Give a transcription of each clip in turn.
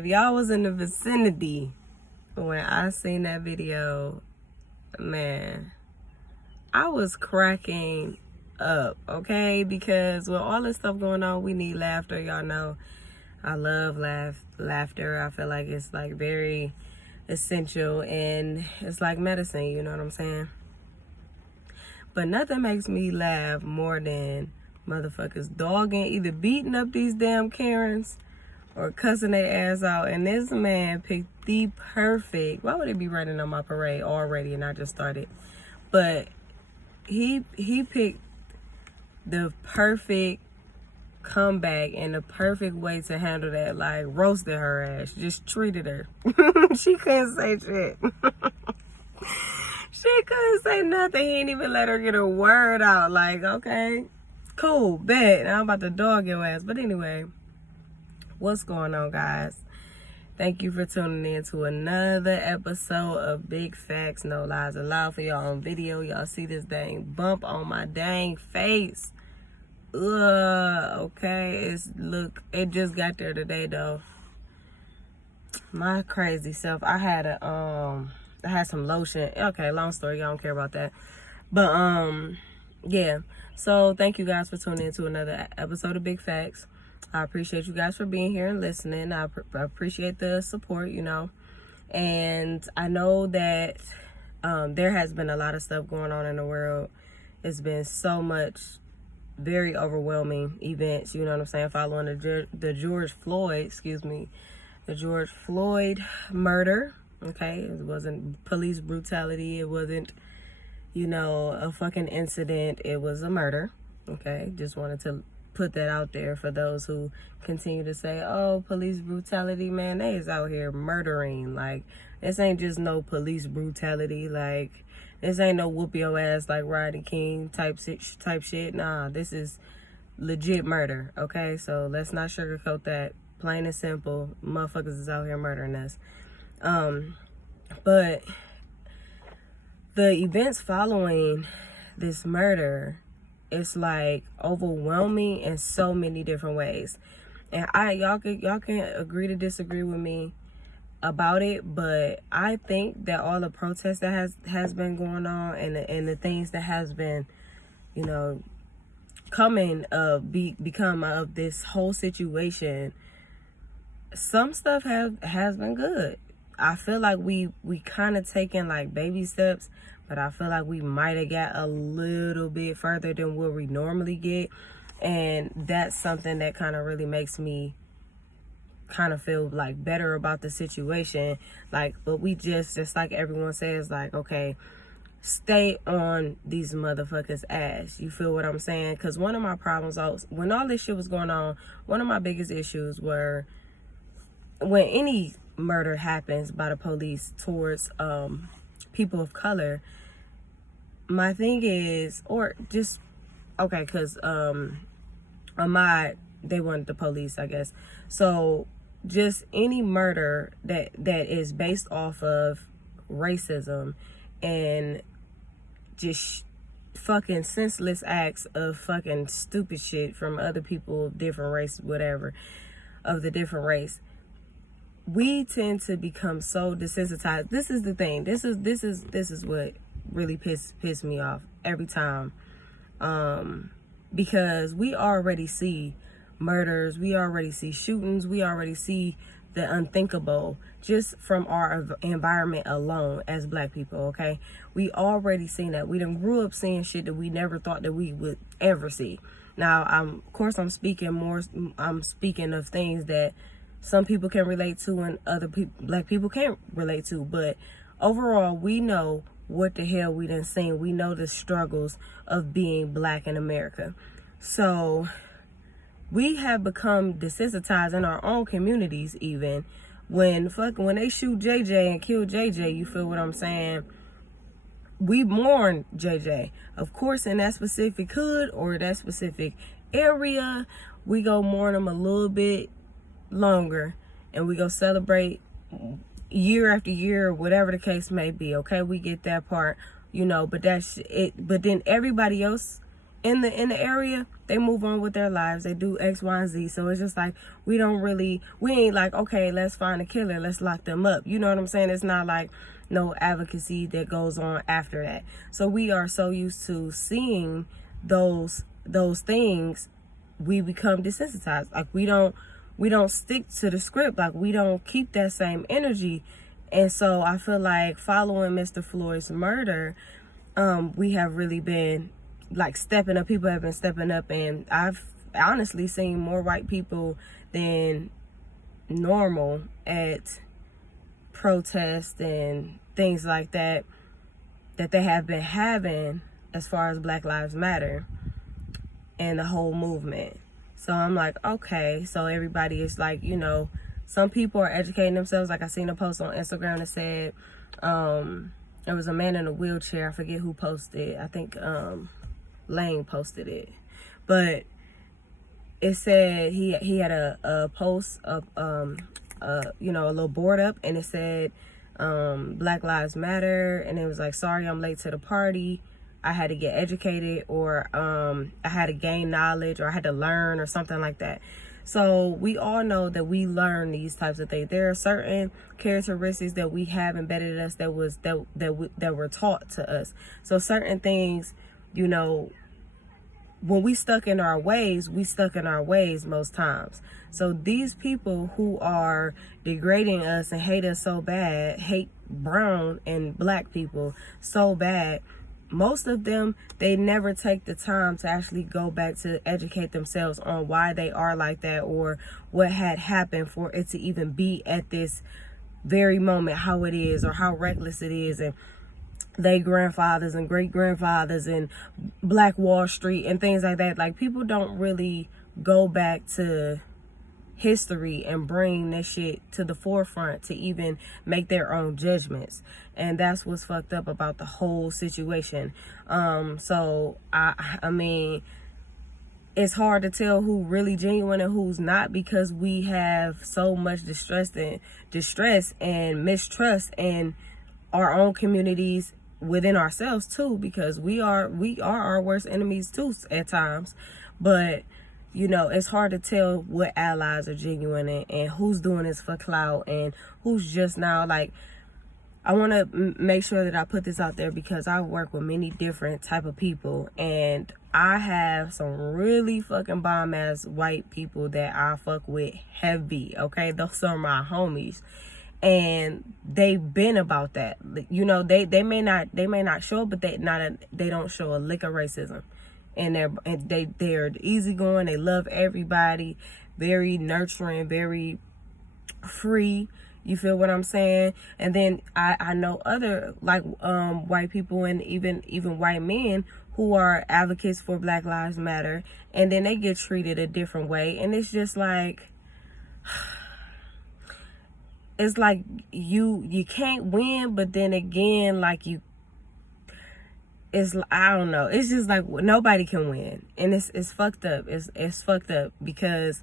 If y'all was in the vicinity when I seen that video, man, I was cracking up, okay? Because with all this stuff going on, we need laughter. Y'all know I love laughter. I feel like it's like very essential and it's like medicine, you know what I'm saying? But nothing makes me laugh more than motherfuckers dogging, either beating up these damn Karens or cussing their ass out. And this man picked the perfect, why would it be running on my parade already and I just started? But he picked the perfect comeback and the perfect way to handle that. Like, roasted her ass, just treated her. She couldn't say shit. She couldn't say nothing. He didn't even let her get a word out. Like, okay, cool, bet. I'm about to dog your ass. But anyway, what's going on, guys? Thank you for tuning in to another episode of Big Facts, No Lies Allowed. For y'all on video, y'all see this dang bump on my dang face. Okay, it just got there today though. My crazy self. I had some lotion. Okay, long story, y'all don't care about that. But yeah. So thank you guys for tuning in to another episode of Big Facts. I appreciate you guys for being here and listening. I appreciate the support, you know. And I know that there has been a lot of stuff going on in the world. It's been so much very overwhelming events, you know what I'm saying, following the George Floyd murder. Okay, it wasn't police brutality, it wasn't, you know, a fucking incident, it was a murder. Okay, just wanted to put that out there for those who continue to say, oh, police brutality. Man, they is out here murdering. Like, this ain't just no police brutality. Like, this ain't no whoop your ass like Rodney King type shit. Nah, this is legit murder, okay? So let's not sugarcoat that. Plain and simple, motherfuckers is out here murdering us. But the events following this murder, it's like overwhelming in so many different ways. And y'all can agree to disagree with me about it, but I think that all the protests that has been going on and the things that has been, you know, become of this whole situation, some stuff has been good. I feel like we kind of taken like baby steps, but I feel like we might have got a little bit further than what we normally get. And that's something that kind of really makes me kind of feel like better about the situation. Like, but we just like everyone says, like, okay, stay on these motherfuckers' ass. You feel what I'm saying? Because one of my problems, when all this shit was going on, one of my biggest issues were when any murder happens by the police towards people of color. My thing is, or just, okay, because they wanted the police, I guess. So just any murder that is based off of racism and just fucking senseless acts of fucking stupid shit from other people of different race, whatever, of the different race, we tend to become so desensitized. This is the thing. This is what really piss me off every time. Because we already see murders, we already see shootings, we already see the unthinkable just from our environment alone as black people, okay? We already seen that. We done grew up seeing shit that we never thought that we would ever see. Now, of course, I'm speaking of things that some people can relate to and other black people can't relate to. But overall, we know what the hell we done seen. We know the struggles of being black in America. So we have become desensitized in our own communities when they shoot JJ and kill JJ, you feel what I'm saying? We mourn JJ. Of course, in that specific hood or that specific area, we go mourn them a little bit longer and we go celebrate year after year or whatever the case may be, okay? We get that part, you know, but that's it. But then everybody else in the area, they move on with their lives. They do X, Y, and Z. So it's just like we ain't like, okay, let's find a killer, let's lock them up. You know what I'm saying? It's not like no advocacy that goes on after that. So we are so used to seeing those things, we become desensitized. Like we don't stick to the script. Like we don't keep that same energy. And so I feel like following Mr. Floyd's murder, we have really been like stepping up. People have been stepping up, and I've honestly seen more white people than normal at protests and things like that they have been having as far as Black Lives Matter and the whole movement. So I'm like, okay, so everybody is like, you know, some people are educating themselves. Like I seen a post on Instagram that said, there was a man in a wheelchair. I forget who posted. I think Lane posted it, but it said he had a post of you know, a little board up, and it said Black Lives Matter, and it was like, sorry I'm late to the party, I had to get educated, or I had to gain knowledge, or I had to learn, or something like that. So we all know that we learn these types of things. There are certain characteristics that we have embedded in us that were taught to us. So certain things, you know, when we stuck in our ways, we stuck in our ways most times. So these people who are degrading us and hate us so bad, hate brown and Black people so bad, most of them, they never take the time to actually go back to educate themselves on why they are like that, or what had happened for it to even be at this very moment how it is, or how reckless it is, and they grandfathers and great grandfathers and Black Wall Street and things like that. Like, people don't really go back to history and bring that shit to the forefront to even make their own judgments. And that's what's fucked up about the whole situation. So I mean, it's hard to tell who really genuine and who's not, because we have so much distress and mistrust in our own communities, within ourselves too, because we are our worst enemies too at times. But you know, it's hard to tell what allies are genuine and who's doing this for clout and who's just now like, I want to make sure that I put this out there, because I work with many different type of people, and I have some really fucking bomb ass white people that I fuck with heavy. Okay, those are my homies, and they've been about that. You know, they may not show it, but they don't show a lick of racism, and they're easygoing. They love everybody, very nurturing, very free. You feel what I'm saying? And then I know other like white people and even white men who are advocates for Black Lives Matter, and then they get treated a different way, and it's just like, it's like you can't win, but then again, like it's, I don't know, it's just like nobody can win, and it's fucked up. It's fucked up, because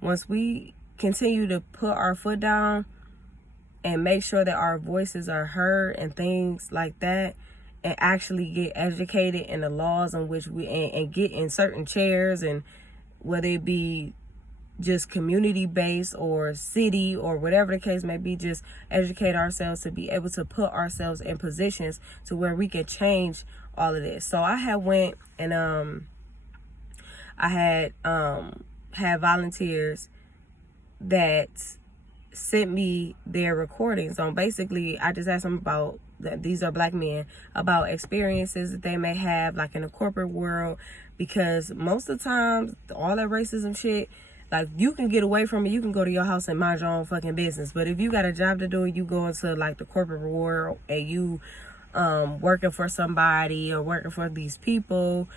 once we continue to put our foot down and make sure that our voices are heard and things like that, and actually get educated in the laws in which and get in certain chairs, and whether it be just community based or city or whatever the case may be, just educate ourselves to be able to put ourselves in positions to where we can change all of this. So I had went and I had volunteers that sent me their recordings on, basically I just asked them about, these are Black men, about experiences that they may have like in the corporate world, because most of the time all that racism shit, like, you can get away from it, you can go to your house and mind your own fucking business, but if you got a job to do, you go into like the corporate world and you working for somebody or working for these people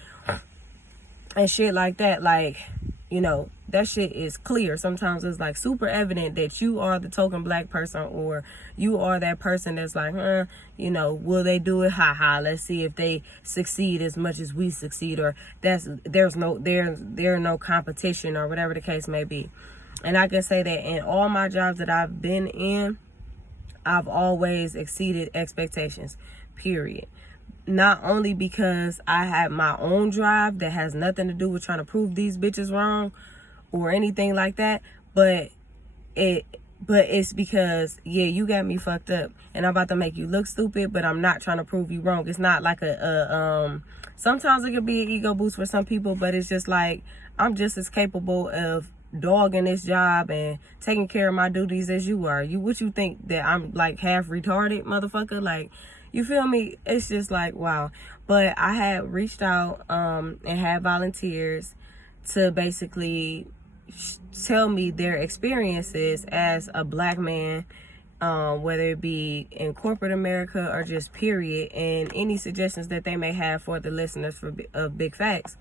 and shit like that, like, you know, that shit is clear. Sometimes it's like super evident that you are the token Black person, or you are that person that's like, you know, will they do it? Let's see if they succeed as much as we succeed, or there's no competition, or whatever the case may be. And I can say that in all my jobs that I've been in, I've always exceeded expectations, period. not only because I have my own drive that has nothing to do with trying to prove these bitches wrong or anything like that, but it's because, yeah, you got me fucked up and I'm about to make you look stupid, but I'm not trying to prove you wrong. It's not like sometimes it could be an ego boost for some people, but it's just like, I'm just as capable of dogging this job and taking care of my duties as you are. What you think, that I'm like half retarded, motherfucker? Like, you feel me? It's just like, wow. But I had reached out and had volunteers to basically tell me their experiences as a black man, whether it be in corporate America or just period, and any suggestions that they may have for the listeners of Big Facts.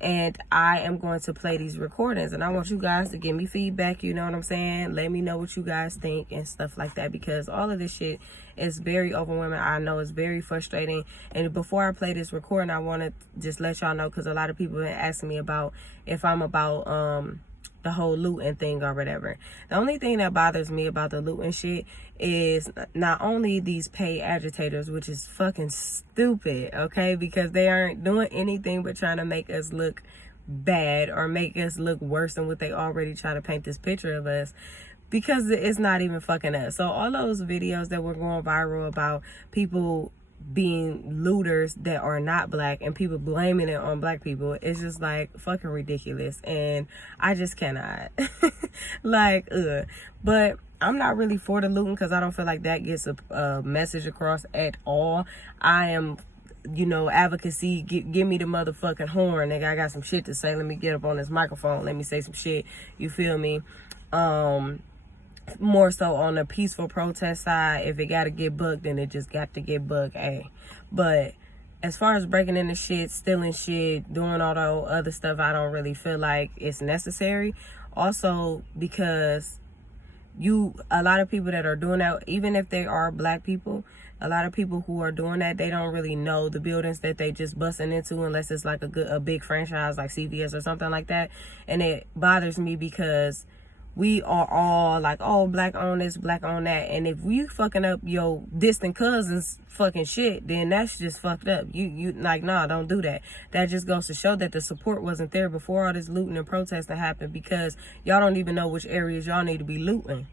And I am going to play these recordings, and I want you guys to give me feedback, you know what I'm saying? Let me know what you guys think and stuff like that, because all of this shit is very overwhelming. I know it's very frustrating. And before I play this recording, I want to just let y'all know, because a lot of people have been asking me about if I'm about the whole looting thing or whatever. The only thing that bothers me about the looting shit is not only these paid agitators, which is fucking stupid, okay, because they aren't doing anything but trying to make us look bad or make us look worse than what they already try to paint this picture of us, because it's not even fucking us. So all those videos that were going viral about people being looters that are not black and people blaming it on black people, it's just like fucking ridiculous, and I just cannot like but I'm not really for the looting, because I don't feel like that gets a message across at all. I am, you know, advocacy. Give me the motherfucking horn, nigga. I got some shit to say. Let me get up on this microphone, let me say some shit, you feel me? More so on the peaceful protest side. If it gotta get bugged, then it just got to get bugged, but as far as breaking into shit, stealing shit, doing all the other stuff, I don't really feel like it's necessary. Also, because a lot of people that are doing that, even if they are black people, a lot of people who are doing that, they don't really know the buildings that they just busting into, unless it's like a big franchise like CVS or something like that. And it bothers me because we are all like, oh, black on this, black on that. And if you fucking up your distant cousins fucking shit, then that's just fucked up. You like, nah, don't do that. That just goes to show that the support wasn't there before all this looting and protesting happened, because y'all don't even know which areas y'all need to be looting.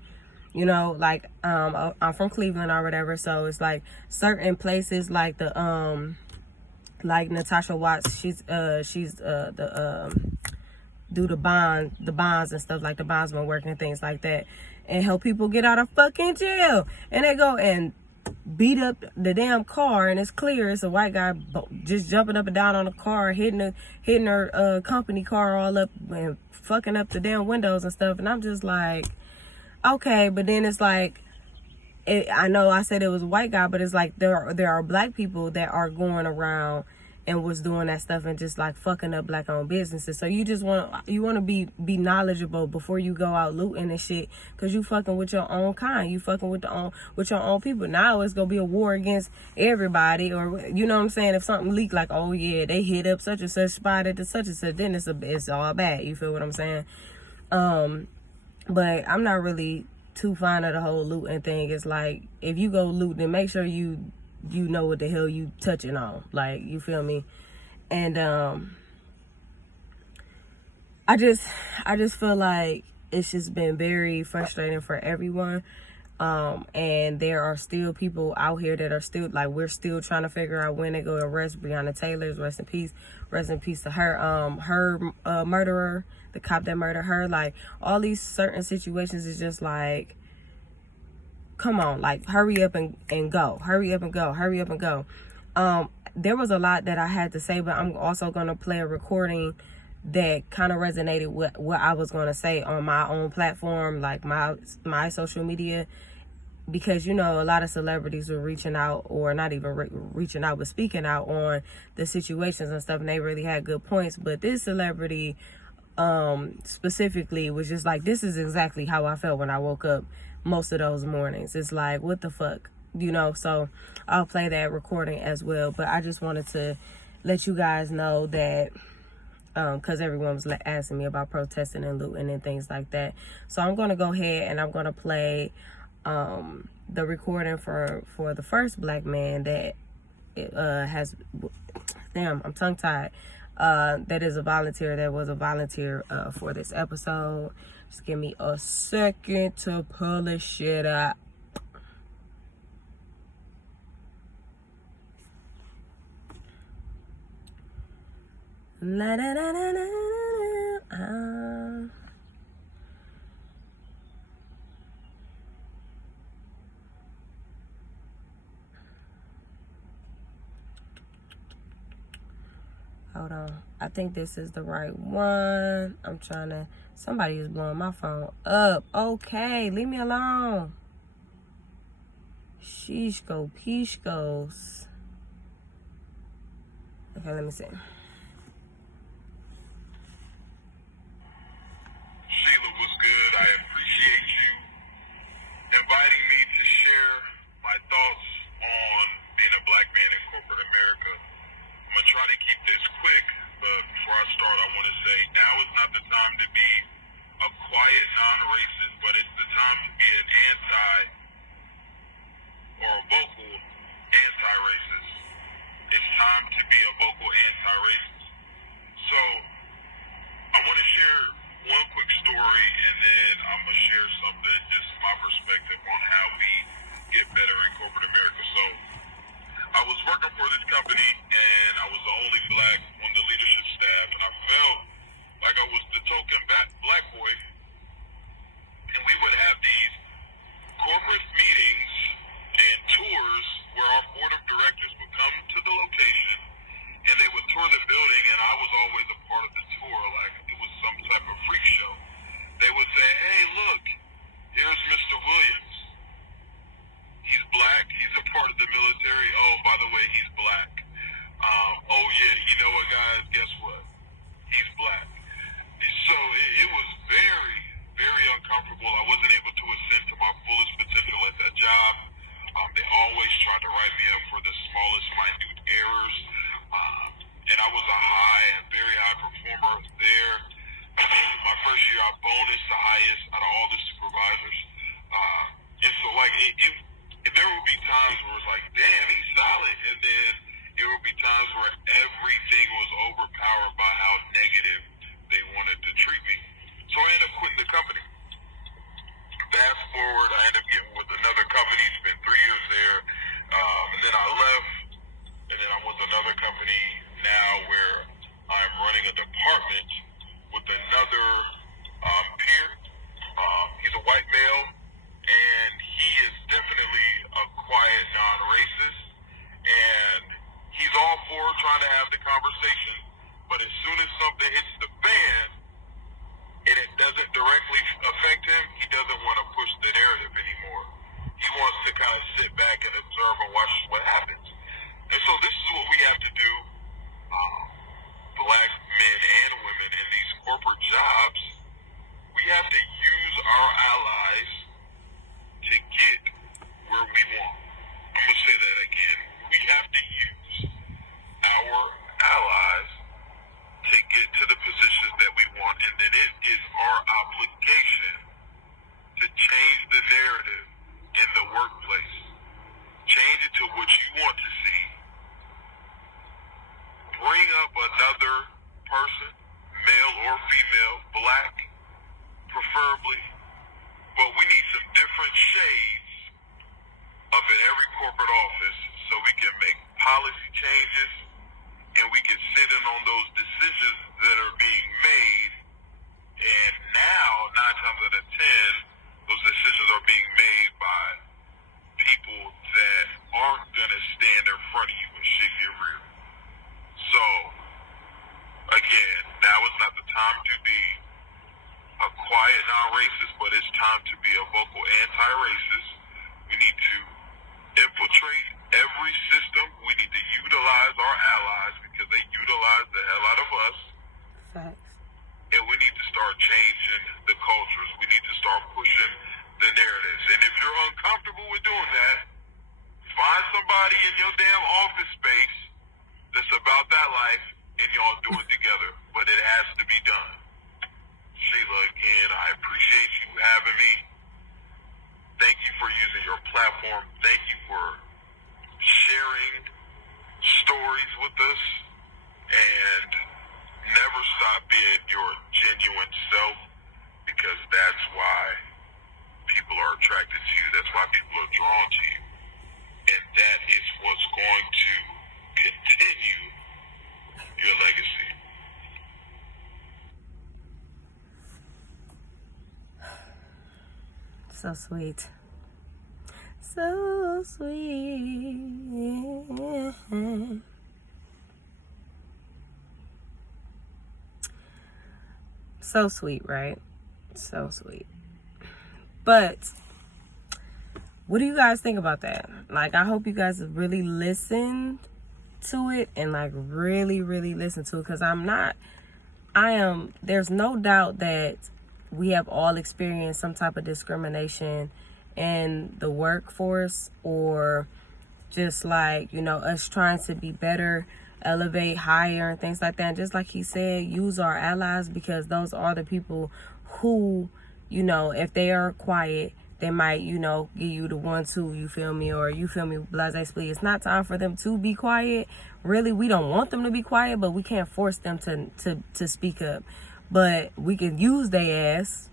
You know, like, I'm from Cleveland or whatever, so it's like certain places like like Natasha Watts, she's do the bonds and stuff, like the bondsman work and things like that, and help people get out of fucking jail. And they go and beat up the damn car, and it's clear it's a white guy just jumping up and down on the car, hitting her company car all up and fucking up the damn windows and stuff. And I'm just like, okay, but then it's like, I know I said it was a white guy, but it's like there are black people that are going around and was doing that stuff and just like fucking up black owned businesses. So you want to be knowledgeable before you go out looting and shit, because you fucking with your own kind, you fucking with your own people. Now it's gonna be a war against everybody, or you know what I'm saying? If something leaked, like, oh yeah, they hit up such and such spot at the such and such, then it's all bad. You feel what I'm saying? But I'm not really too fond of the whole looting thing. It's like, if you go loot, then make sure you know what the hell you touching on, like, you feel me? And I just feel like it's just been very frustrating for everyone, and there are still people out here that are still like, we're still trying to figure out when they go arrest Breonna Taylor's. Rest in peace to her murderer, the cop that murdered her. Like, all these certain situations is just like, come on, like, hurry up and go. There was a lot that I had to say, but I'm also going to play a recording that kind of resonated with what I was going to say on my own platform, like my social media, because, you know, a lot of celebrities were reaching out, or not even reaching out, but speaking out on the situations and stuff, and they really had good points. But this celebrity specifically was just like, this is exactly how I felt when I woke up most of those mornings. It's like, what the fuck, you know? So I'll play that recording as well. But I just wanted to let you guys know that, because everyone was asking me about protesting and looting and things like that. So I'm going to go ahead and I'm going to play the recording for the first black man that I'm tongue-tied. That is a volunteer. That was a volunteer for this episode. Just give me a second to polish it up. La, da, da, da, da, da. Hold on. I think this is the right one. I'm trying to... Somebody is blowing my phone up. Okay, leave me alone. Sheeshko, peeshkos. Okay, let me see. Sheila, what's good? I appreciate you inviting me to share my thoughts on being a black man in corporate America. I'm going to try to keep this quick, but before I start, I want to say now is not the time to be a quiet non-racist, but it's the time to be an or a vocal anti-racist. It's time to be a vocal anti-racist. So I want to share one quick story, and then I'm going to share something, just my perspective on how we get better in corporate America. So I was working for this company, and I was the only black on the leadership staff, and I felt like I was the token black boy, and we would have these corporate meetings and tours where our board of directors would come to the location, and they would tour the building, and I was always a part of the tour, like it was some type of freak show. They would say, hey, look, here's Mr. Williams. He's black. He's a part of the military. Oh, by the way, he's black. Oh, yeah, you know what, guys? Guess what? He's black. So it was very, very uncomfortable. I wasn't able to ascend to my fullest potential at that job. They always tried to write me up for the smallest, minute errors. And I was a very high performer there. My first year, I bonused the highest out of all the supervisors. And so, like, there would be times where it's like, damn, he's solid. And then there would be times where everything was overpowered by how negative they wanted to treat me. So I ended up quitting the company. Fast forward, I ended up getting with another company, spent 3 years there. And then I left, and then I'm with another company now where I'm running a department with another peer. He's a white male, and he is definitely a quiet non-racist, and he's all for trying to have the conversation, but as soon as something hits the fan and it doesn't directly affect him, he doesn't want to push the narrative anymore. He wants to kind of sit back and observe and watch what happens. And so this is what we have to do, black men and women in these corporate jobs. We have to use our allies to get where we want. I'm going to say that again. We have to use our allies to get to the positions that we want, and then it is our obligation to change the narrative in the workplace. Change it to what you want to see. Bring up another person, male or female, black, preferably, but we need some different shades up in every corporate office so we can make policy changes and we can sit in on those decisions that are being made. And now, 9 times out of 10, those decisions are being made by people that aren't going to stand in front of you and shake your rear. So, again, now is not the time to be a quiet non-racist, but it's time to be a vocal anti-racist. We need to infiltrate every system. We need to utilize our allies because they utilize the hell out of us. Facts. And we need to start changing the cultures. We need to start pushing the narratives. And if you're uncomfortable with doing that, find somebody in your damn office space that's about that life, and y'all do it together. But it has to be done. Sheila, again, I appreciate you having me. Thank you for using your platform. Thank you for sharing stories with us, and never stop being your genuine self, because that's why people are attracted to you. That's why people are drawn to you. And that is what's going to continue your legacy. So sweet. So sweet. So sweet, right? So sweet. But what do you guys think about that? Like, I hope you guys really listened to it and like really listen to it, because there's no doubt that we have all experienced some type of discrimination in the workforce, or just like, you know, us trying to be better, elevate higher and things like that. And just like he said, use our allies, because those are the people who, you know, if they are quiet, they might, you know, give you the 1-2, you feel me, or you feel me, blase split. It's not time for them to be quiet. Really, we don't want them to be quiet, but we can't force them to speak up. But we can use their ass.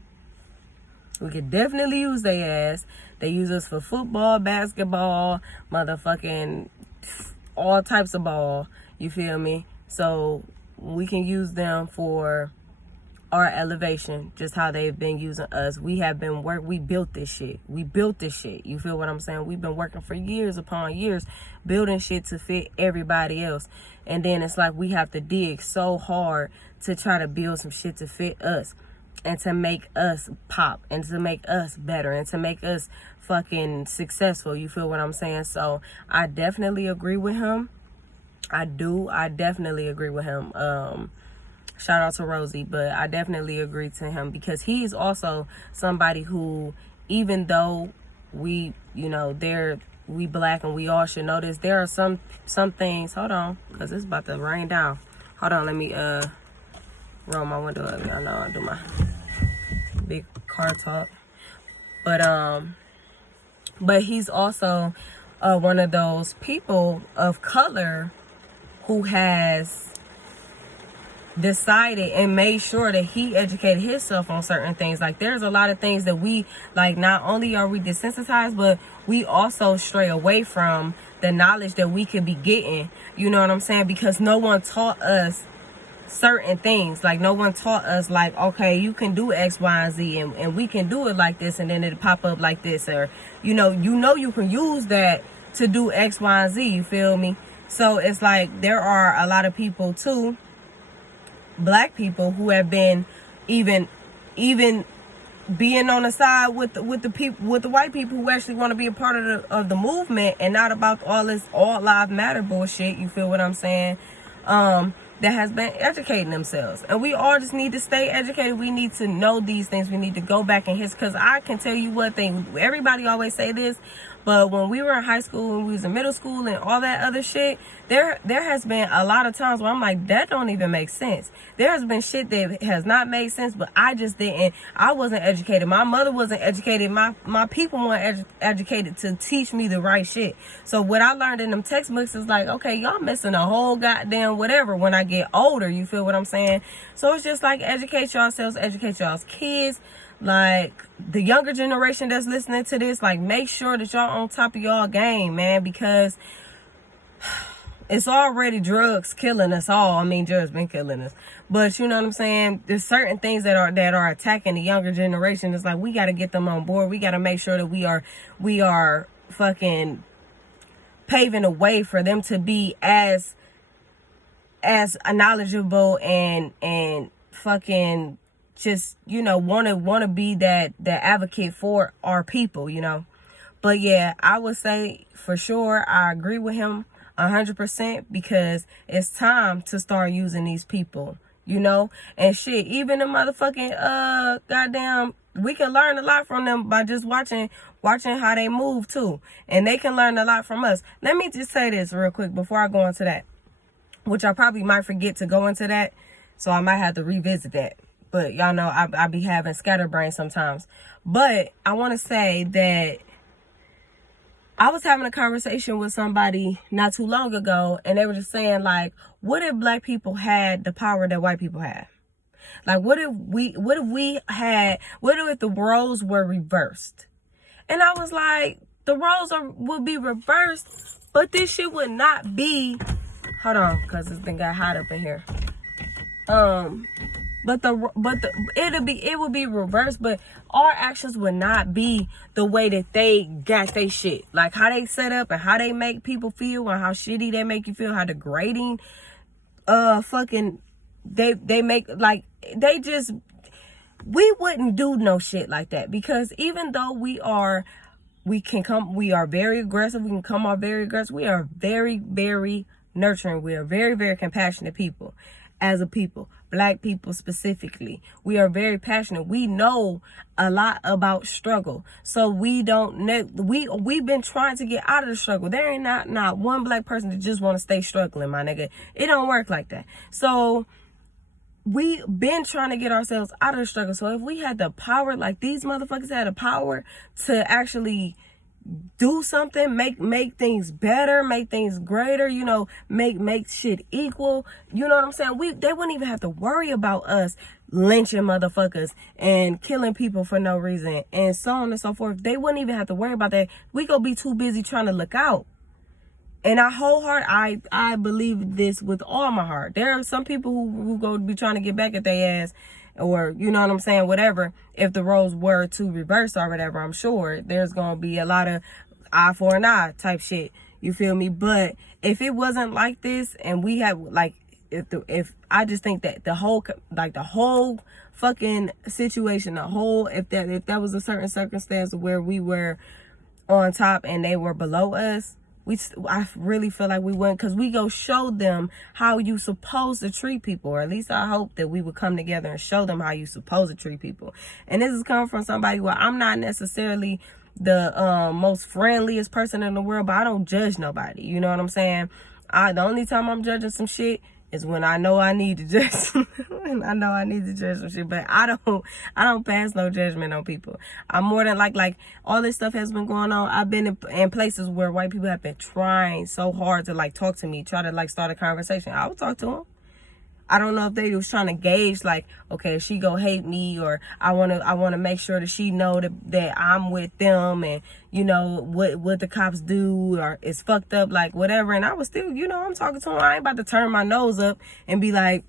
We could definitely use their ass. They use us for football, basketball, motherfucking all types of ball. You feel me? So we can use them for our elevation, just how they've been using us. We built this shit. You feel what I'm saying? We've been working for years upon years, building shit to fit everybody else. And then it's like we have to dig so hard to try to build some shit to fit us, and to make us pop, and to make us better, and to make us fucking successful. You feel what I'm saying? So I definitely agree with him. I definitely agree with him. Shout out to Rosie, but I definitely agree to him, because he's also somebody who, even though we, you know, we black and we all should know this, there are some things. Hold on, because it's about to rain down. Hold on, let me roll my window up. Y'all know I do my big car talk. But he's also one of those people of color who has decided and made sure that he educated himself on certain things. Like, there's a lot of things that we, like, not only are we desensitized, but we also stray away from the knowledge that we could be getting. You know what I'm saying? Because no one taught us certain things. Like, no one taught us, like, okay, you can do X, Y, and Z, and we can do it like this, and then it'll pop up like this, or you know you can use that to do X, Y, and Z. You feel me? So it's like there are a lot of people too, black people, who have been even being on the side with the white people who actually want to be a part of the movement, and not about all this all lives matter bullshit. You feel what I'm saying? That has been educating themselves, and we all just need to stay educated. We need to know these things. We need to go back in history, because I can tell you one thing. Everybody always say this, but when we were in high school, when we was in middle school and all that other shit, there has been a lot of times where I'm like, that don't even make sense. There has been shit that has not made sense, but I just didn't. I wasn't educated. My mother wasn't educated. My people weren't educated to teach me the right shit. So what I learned in them textbooks is like, okay, y'all missing a whole goddamn whatever when I get older. You feel what I'm saying? So it's just like, educate yourselves, educate y'all's kids. Like, the younger generation that's listening to this, like, make sure that y'all on top of y'all game, man, because it's already drugs killing us all. I mean, drugs been killing us, but you know what I'm saying? There's certain things that are attacking the younger generation. It's like, we got to get them on board. We got to make sure that we are fucking paving a way for them to be as knowledgeable and fucking just, you know, want to be that advocate for our people, you know. But yeah, I would say for sure I agree with him 100%, because it's time to start using these people, you know. And shit, even the motherfucking goddamn, we can learn a lot from them by just watching how they move too, and they can learn a lot from us. Let me just say this real quick before I go into that, which I probably might forget to go into that, so I might have to revisit that. But y'all know I be having scatterbrain sometimes. But I want to say that I was having a conversation with somebody not too long ago, and they were just saying, like, what if black people had the power that white people have? Like, what if the roles were reversed? And I was like, the roles would be reversed, but this shit would not be, hold on, because this thing got hot up in here. It would be reversed, but our actions would not be the way that they got they shit. Like how they set up and how they make people feel and how shitty they make you feel, how degrading they make, like, we wouldn't do no shit like that, because even though we are very aggressive, we can come off very aggressive, we are very, very nurturing, we are very, very compassionate people. As a people, black people specifically, we are very passionate. We know a lot about struggle, so we've been trying to get out of the struggle. There ain't not one black person that just want to stay struggling, my nigga. It don't work like that. So we been trying to get ourselves out of the struggle. So if we had the power, like these motherfuckers had the power to actually do something, make things better, make things greater, you know, make shit equal, you know what I'm saying? They wouldn't even have to worry about us lynching motherfuckers and killing people for no reason and so on and so forth. They wouldn't even have to worry about that. We gonna be too busy trying to look out. And I believe this with all my heart. There are some people who go be trying to get back at their ass, or you know what I'm saying, whatever, if the roles were to reverse or whatever. I'm sure there's gonna be a lot of eye for an eye type shit, you feel me? But if it wasn't like this, and we had, like, if I just think that the whole fucking situation, if that was a certain circumstance where we were on top and they were below us, I really feel like we wouldn't, because we go show them how you supposed to treat people, or at least I hope that we would come together and show them how you supposed to treat people. And this is coming from somebody where I'm not necessarily the most friendliest person in the world, but I don't judge nobody, you know what I'm saying? The only time I'm judging some shit is when I know I need to judge. And I know I need to judge some shit, but I don't pass no judgment on people. I'm more than like all this stuff has been going on. I've been in places where white people have been trying so hard to like talk to me, try to like start a conversation. I would talk to them. I don't know if they was trying to gauge, like, okay, she go hate me, or I want to make sure that she know that I'm with them, and you know what the cops do or it's fucked up, like whatever. And I was still, you know, I'm talking to them. I ain't about to turn my nose up and be like,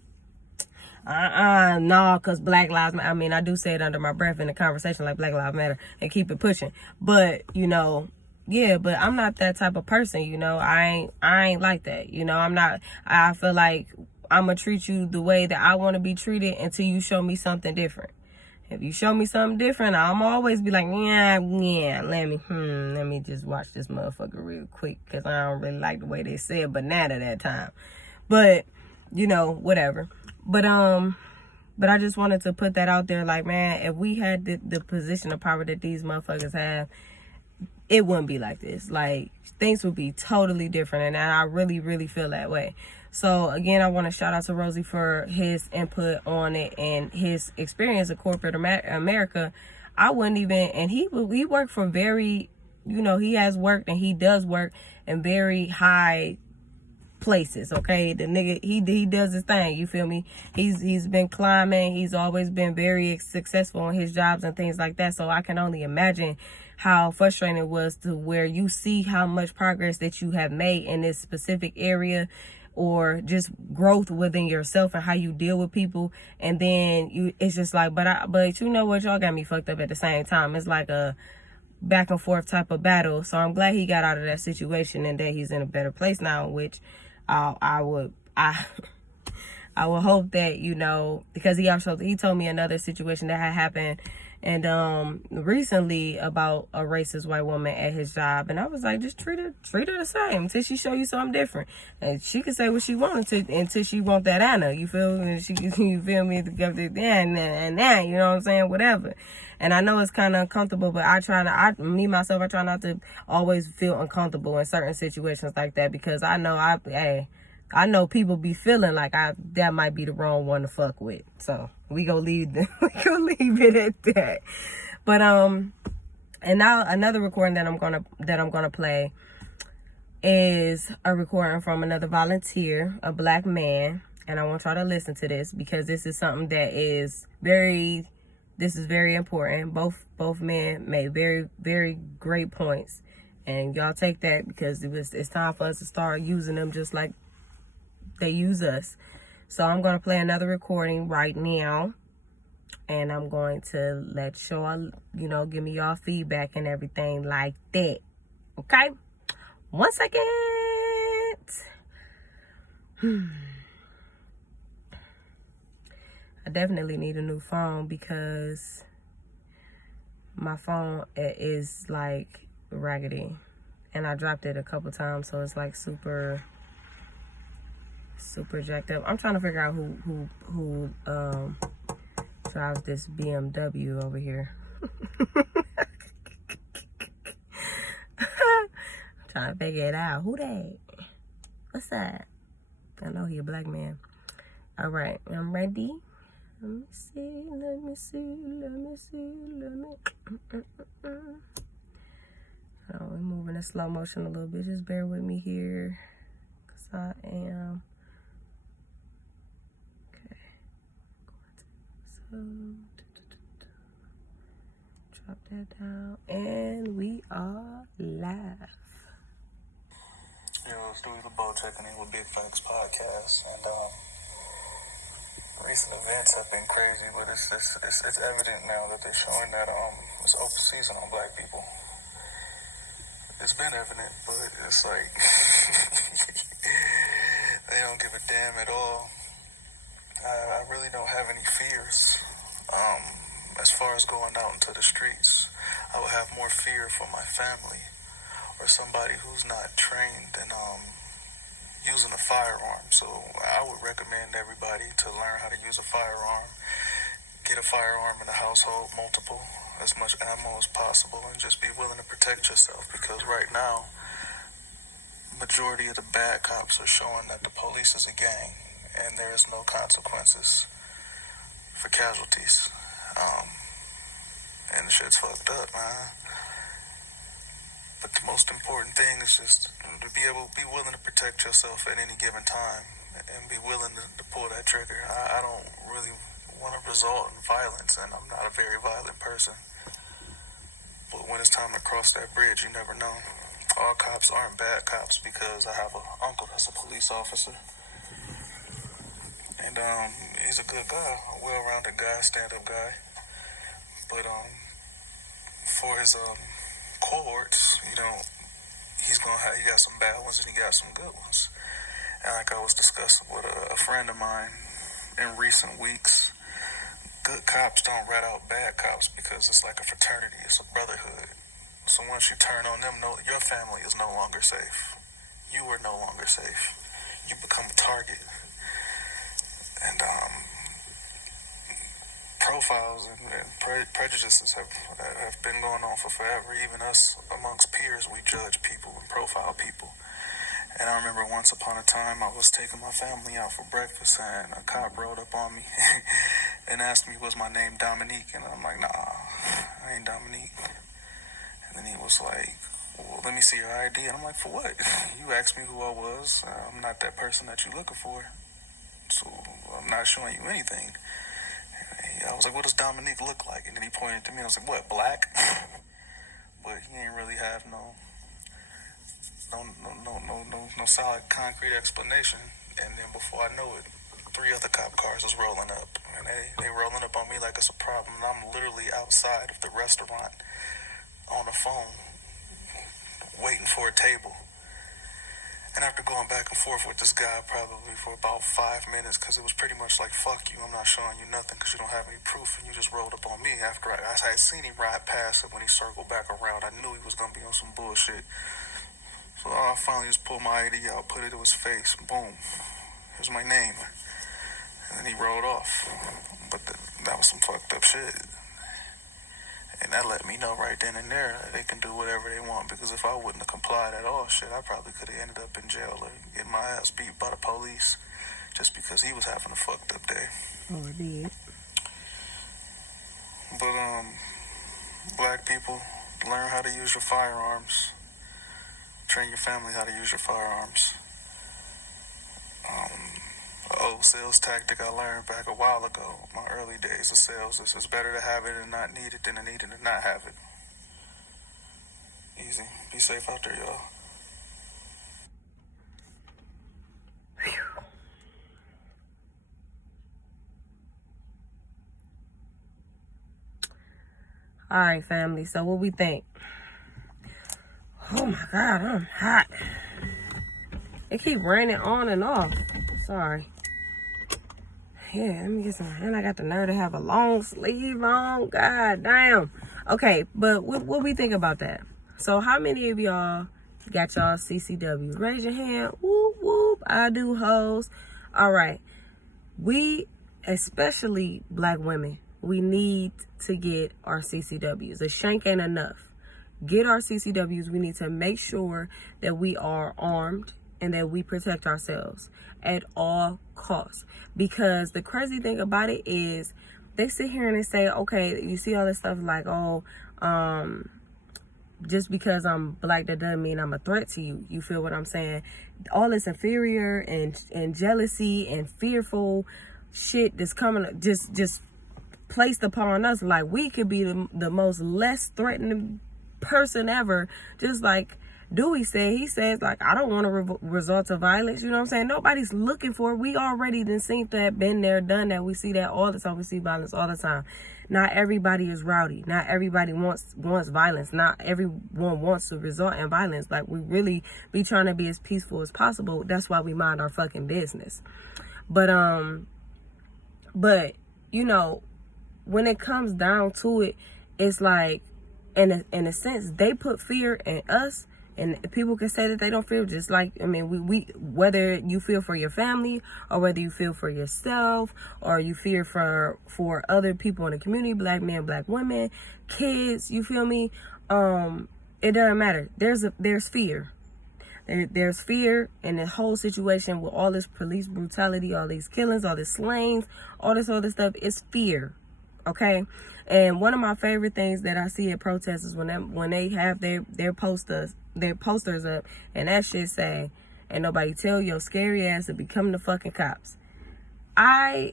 nah, cause Black Lives Matter. I mean, I do say it under my breath in the conversation, like Black Lives Matter, and keep it pushing. But you know, yeah, but I'm not that type of person. You know, I ain't like that. You know, I'm not. I feel like I'm gonna treat you the way that I want to be treated until you show me something different. If you show me something different, I'm always be like, yeah, let me just watch this motherfucker real quick, because I don't really like the way they said banana that time. But you know, whatever. But I just wanted to put that out there, like, man, if we had the position of power that these motherfuckers have, it wouldn't be like this. Like, things would be totally different, and I really, really feel that way. So again, I want to shout out to Rosie for his input on it and his experience in corporate America. I wouldn't even, and he worked for very, you know, he has worked and he does work in very high places. Okay, the nigga, he does his thing, you feel me? He's been climbing. He's always been very successful in his jobs and things like that. So I can only imagine how frustrating it was to where you see how much progress that you have made in this specific area, or just growth within yourself and how you deal with people, and then it's just like, but you know what, y'all got me fucked up at the same time. It's like a back and forth type of battle. So I'm glad he got out of that situation and that he's in a better place now, which I would hope that, you know, because he told me another situation that had happened and recently about a racist white woman at his job, and I was like, just treat her the same until she show you something different. And she could say what she wanted to until she want that Anna, you feel me? You feel me? And then, you know what I'm saying? Whatever. And I know it's kind of uncomfortable, but I try not to always feel uncomfortable in certain situations like that, because I know people be feeling like that might be the wrong one to fuck with. So we gonna leave it at that. But And now another recording that I'm gonna play is a recording from another volunteer, a black man, and I want y'all to listen to this because this is something that is very important. Both men made very, very great points, and y'all take that because it's time for us to start using them just like they use us. So I'm gonna play another recording right now, and I'm going to let y'all, give me y'all feedback and everything like that. Okay? 1 second. I definitely need a new phone because my phone is like raggedy, and I dropped it a couple times, so it's like super jacked up. I'm trying to figure out who drives this BMW over here. Trying to figure it out. Who that? What's that? I know he a black man. All right, I'm ready. Let me see. Oh, we're moving in slow motion a little bit. Just bear with me here, cause I am. Okay. So drop that down, and we are live. Yo, it's Louis LeBeau checking in with Big Facts Podcast, and recent events have been crazy, but it's evident now that they're showing that it's open season on black people. It's been evident, but it's like they don't give a damn at all. I really don't have any fears as far as going out into the streets. I would have more fear for my family or somebody who's not trained in using a firearm. So I would recommend everybody to learn how to use a firearm, get a firearm in the household, multiple, as much ammo as possible, and just be willing to protect yourself, because right now, majority of the bad cops are showing that the police is a gang, and there is no consequences for casualties. And the shit's fucked up, man. But the most important thing is just to be willing to protect yourself at any given time and be willing to pull that trigger. I don't really want to result in violence, and I'm not a very violent person. But when it's time to cross that bridge, you never know. All cops aren't bad cops, because I have an uncle that's a police officer. And he's a good guy, a well-rounded guy, stand-up guy. But for his cohorts, he got some bad ones and he got some good ones. And like I was discussing with a friend of mine in recent weeks, good cops don't rat out bad cops because it's like a fraternity, it's a brotherhood. So once you turn on them, your family is no longer safe. You are no longer safe. You become a target. And profiles and prejudices have been going on for forever. Even us amongst peers, we judge people and profile people. And I remember once upon a time I was taking my family out for breakfast, and a cop rode up on me and asked me, was my name Dominique? And I'm like, nah, I ain't Dominique. And then he was like, well, let me see your ID. And I'm like, for what? You asked me who I was. I'm not that person that you're looking for. So I'm not showing you anything. I was like, what does Dominique look like? And then he pointed to me. I was like, what, black? But he ain't really have no solid concrete explanation. And then before I know it, 3 other cop cars was rolling up, and they rolling up on me like it's a problem. And I'm literally outside of the restaurant on the phone waiting for a table. And after going back and forth with this guy probably for about 5 minutes, because it was pretty much like, fuck you, I'm not showing you nothing because you don't have any proof, and you just rolled up on me. After I had seen him ride past, and when he circled back around, I knew he was going to be on some bullshit. So I finally just pulled my ID out, put it to his face, boom, here's my name. And then he rolled off. But that was some fucked up shit. And that let me know right then and there that they can do whatever they want, because if I wouldn't have complied at all, shit, I probably could have ended up in jail or getting my ass beat by the police just because he was having a fucked up day. Oh, it did. But black people, Learn how to use your firearms. Train your family how to use your firearms. Old sales tactic I learned back a while ago, my early days of sales, is it's better to have it and not need it than to need it and not have it. Easy. Be safe out there, y'all. All right, family. So what we think? Oh my God, I'm hot. It keep raining on and off. Sorry. Yeah, let me get some. And I got the nerve to have a long sleeve on. God damn. Okay, but what we think about that? So how many of y'all got y'all CCW? Raise your hand. Whoop, whoop. I do, hoes. All right. We, especially black women, we need to get our CCWs. A shank ain't enough. Get our CCWs. We need to make sure that we are armed and that we protect ourselves at all costs. Because the crazy thing about it is they sit here and they say, okay, you see all this stuff like, oh, just because I'm black, that doesn't mean I'm a threat to you. You feel what I'm saying? All this inferior and jealousy and fearful shit that's coming, just placed upon us. Like we could be the most less threatening person ever. Just like Dewey said, he says, like, I don't want to resort to violence. You know what I'm saying? Nobody's looking for it. We already done seen that, been there, done that. We see that all the time. We see violence all the time. Not everybody is rowdy. Not everybody wants violence. Not everyone wants to resort in violence. Like, we really be trying to be as peaceful as possible. That's why we mind our fucking business. But you know, when it comes down to it, it's like, in a sense, they put fear in us, and people can say that they don't feel. Just like, I mean, we whether you feel for your family or whether you feel for yourself or you fear for other people in the community, black men, black women, kids, you feel me? It doesn't matter. There's fear. There's fear in the whole situation with all this police brutality, all these killings, all this slayings, all this other stuff. It's fear. Okay, and one of my favorite things that I see at protests is when they have their posters up, and that shit say, "Ain't nobody tell your scary ass to become the fucking cops." I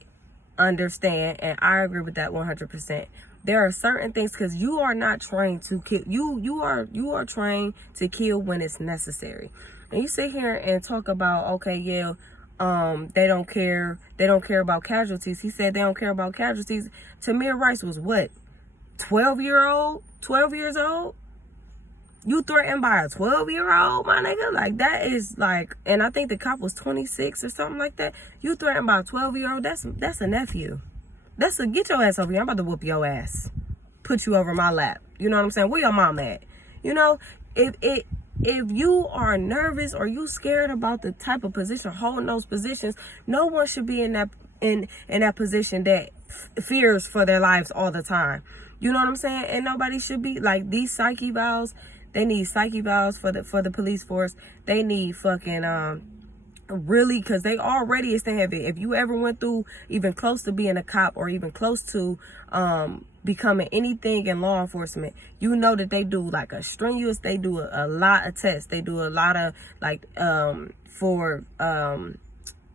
understand and I agree with that 100%. There are certain things, because you are not trained to kill. You are trained to kill when it's necessary. And you sit here and talk about, okay, yeah, they don't care about casualties. He said they don't care about casualties. Tamir Rice was what? 12 years old? You threatened by a 12-year-old, my nigga? Like, that is like, and I think the cop was 26 or something like that. You threatened by a 12-year-old, that's a nephew. That's a, get your ass over here. I'm about to whoop your ass. Put you over my lap. You know what I'm saying? Where your mom at? You know, if you are nervous or you scared about the type of position, holding those positions, no one should be in that position that fears for their lives all the time. You know what I'm saying? And nobody should be like, these psyche valves. They need psyche valves for the police force. They need fucking really, because they already is heavy. If you ever went through even close to being a cop or even close to becoming anything in law enforcement, you know that they do like they do a lot of tests. They do a lot of like for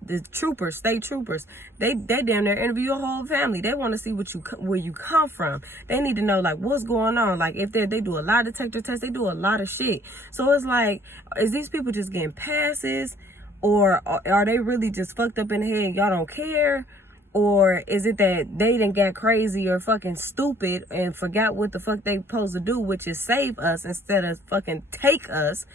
the troopers, state troopers, they damn near interview your whole family. They want to see where you come from. They need to know like what's going on. Like if they do a lie detector tests, they do a lot of shit. So it's like, is these people just getting passes, or are they really just fucked up in the head and y'all don't care? Or is it that they done got crazy or fucking stupid and forgot what the fuck they supposed to do, which is save us instead of fucking take us?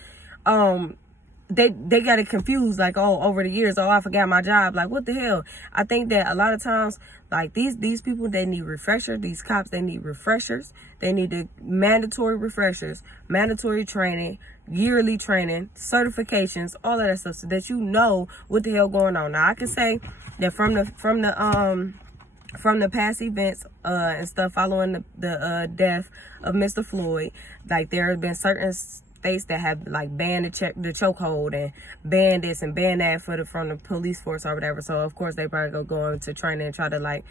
They got it confused, like, oh, over the years, oh, I forgot my job. Like, what the hell? I think that a lot of times, like, these people, they need refreshers. These cops, they need refreshers. They need mandatory refreshers, mandatory training, yearly training, certifications, all of that stuff, so that you know what the hell going on. Now, I can say that from the past events and stuff following the death of Mr. Floyd, like, there have been certain states that have like banned the chokehold and banned this and banned that from the police force or whatever. So of course they probably go into training and try to like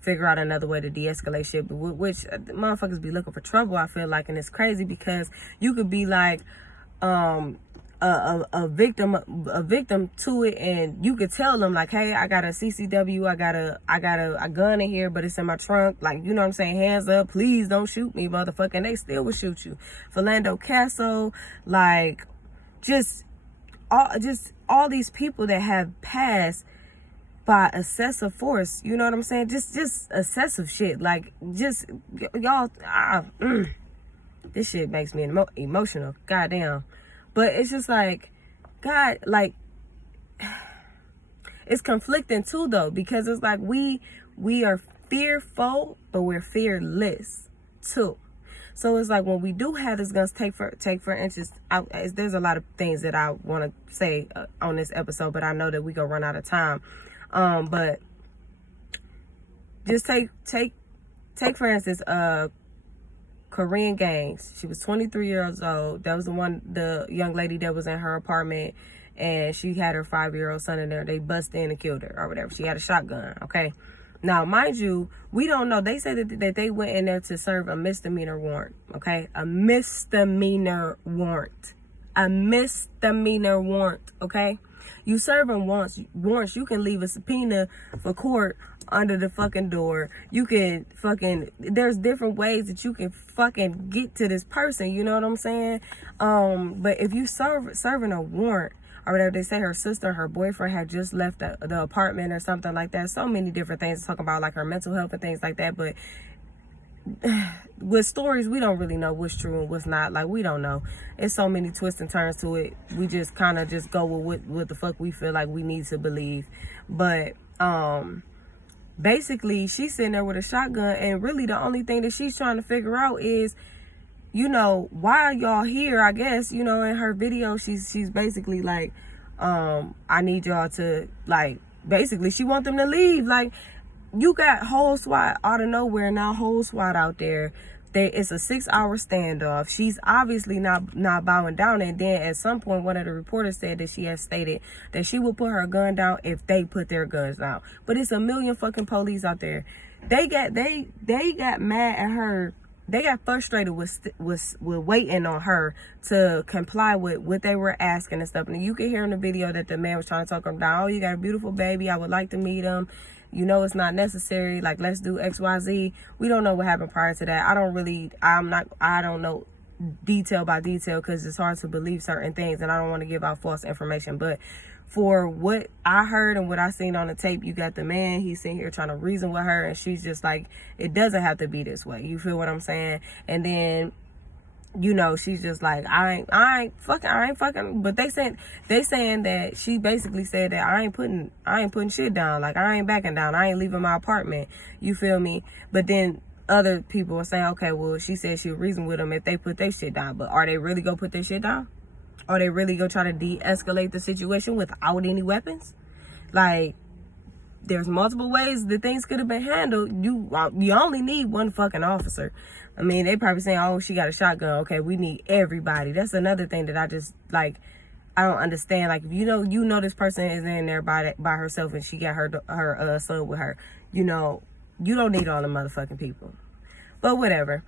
figure out another way to de-escalate shit, but which motherfuckers be looking for trouble, I feel like. And it's crazy because you could be like a victim to it, and you could tell them like, hey, I got a CCW, I got a gun in here, but it's in my trunk, like, you know what I'm saying, hands up, please don't shoot me, motherfucker, and they still would shoot you. Philando Castile, like, just all these people that have passed by excessive force, you know what I'm saying, just excessive shit, like, just y'all, this shit makes me emotional, goddamn. But it's just like, God, like, it's conflicting too, though, because it's like we are fearful, but we're fearless too. So it's like when we do have these guns, take for instance, there's a lot of things that I want to say on this episode, but I know that we gonna run out of time. But just take for instance, Korean gangs. She was 23 years old. That was the young lady that was in her apartment, and she had her 5-year-old son in there. They bust in and killed her or whatever. She had a shotgun, okay? Now, mind you, we don't know. They said that they went in there to serve a misdemeanor warrant, okay? A misdemeanor warrant. A misdemeanor warrant, okay? You serving warrants, you can leave a subpoena for court under the fucking door. You can there's different ways that you can fucking get to this person, you know what I'm saying? But if you serving a warrant or whatever, they say her sister, her boyfriend had just left the apartment or something like that. So many different things talking about, like her mental health and things like that. But with stories, we don't really know what's true and what's not. Like, we don't know. It's so many twists and turns to it. We just kind of just go with what the fuck we feel like we need to believe. But basically, she's sitting there with a shotgun, and really the only thing that she's trying to figure out is, you know, why are y'all here? I guess, you know, in her video, she's basically like, I need y'all to, like, basically she want them to leave. Like, you got whole SWAT out of nowhere now, whole SWAT out there. It's a 6-hour standoff. She's obviously not bowing down. And then at some point, one of the reporters said that she has stated that she will put her gun down if they put their guns down. But it's a million fucking police out there. They got mad at her. They got frustrated with waiting on her to comply with what they were asking and stuff. And you can hear in the video that the man was trying to talk them down. Oh, you got a beautiful baby. I would like to meet him. You know, it's not necessary. Like, let's do XYZ. We don't know what happened prior to that. I don't know detail by detail because it's hard to believe certain things, and I don't want to give out false information. But for what I heard and what I seen on the tape, you got the man, he's sitting here trying to reason with her, and she's just like, it doesn't have to be this way. You feel what I'm saying? And then, you know, she's just like, I ain't fucking. But they saying that she basically said that I ain't putting shit down. Like, I ain't backing down. I ain't leaving my apartment. You feel me? But then other people are saying, okay, well, she said she'll reason with them if they put their shit down. But are they really gonna put their shit down? Are they really gonna try to de-escalate the situation without any weapons? Like, there's multiple ways that things could have been handled. You only need one fucking officer. I mean, they probably saying, oh, she got a shotgun. Okay, we need everybody. That's another thing that I just, like, I don't understand. Like, if you know this person is in there by herself and she got her son with her, you know, you don't need all the motherfucking people. But whatever.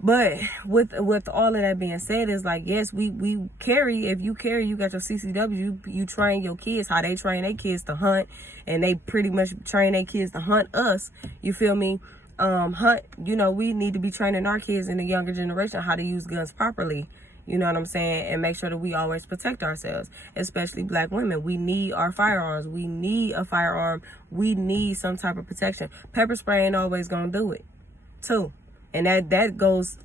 But with all of that being said, is like, yes, we carry. If you carry, you got your CCW. You train your kids how they train their kids to hunt, and they pretty much train their kids to hunt us. You feel me? Hunt. You know, we need to be training our kids in the younger generation how to use guns properly. You know what I'm saying? And make sure that we always protect ourselves, especially black women. We need our firearms. We need a firearm. We need some type of protection. Pepper spray ain't always gonna do it, too. And that goes